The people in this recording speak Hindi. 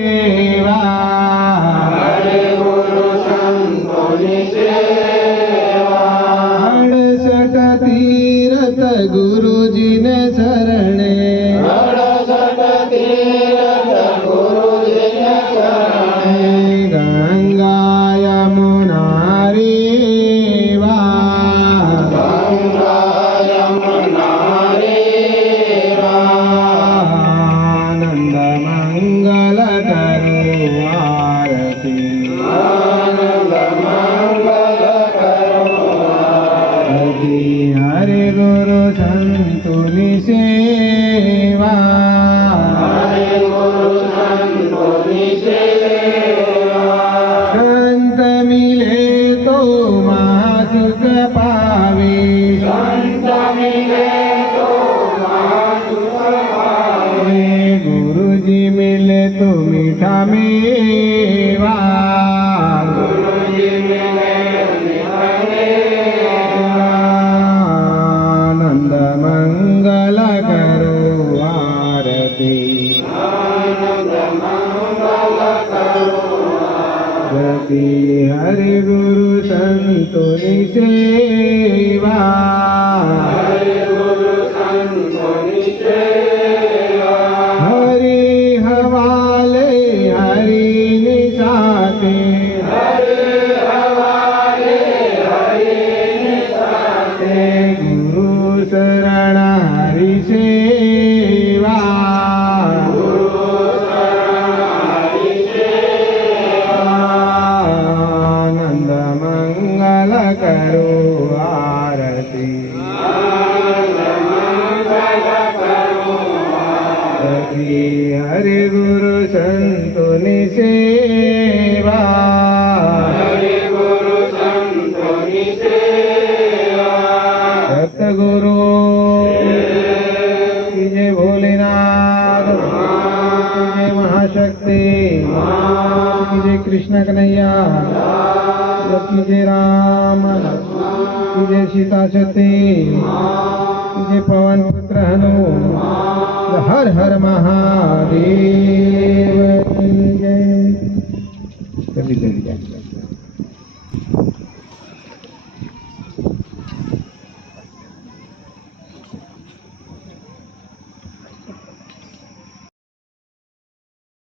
सेवा हरे गुरु संतोनी सेवा 68 तीरथ गुरुजी ने शरणे 68 तीरथ गुरुजी ने शरणे गंगा यमुना रेवा गंगा यमुना रेवा आनंद मंगल करो आरती आनंद मंगल करो आरती हरे गुरु संतोनी सेवा हरे गुरु संतोनी सेवा संत मिले तो महासुख पावे संत मिले तो महासुख पावे गुरुजी मिले तो मीठा मेवा गुरुजी मिले मीठा मेवा आनंद मंगल करो आरती आनंद मंगल करो आरती हरे गुरु संतोनी सेवा हरे गुरु संतोनी सेवा हरि हवाले हरि निशाते हरि हवाले हरि निशाते गुरु शरण हरि सेवा गुरु शरण हरि सेवा आनंद मंगल करो आरती आनंद मंगल करो आरती हरे गुरु संतोनी सेवा हरे गुरु संतोनी सेवा सतगुरु की जय भोलेनाथ की जय महाशक्ति की जय कृष्ण कन्हैया की जय राम की जय सीता सती की जय पवन पुत्र हनु हर हर महादेव की जय।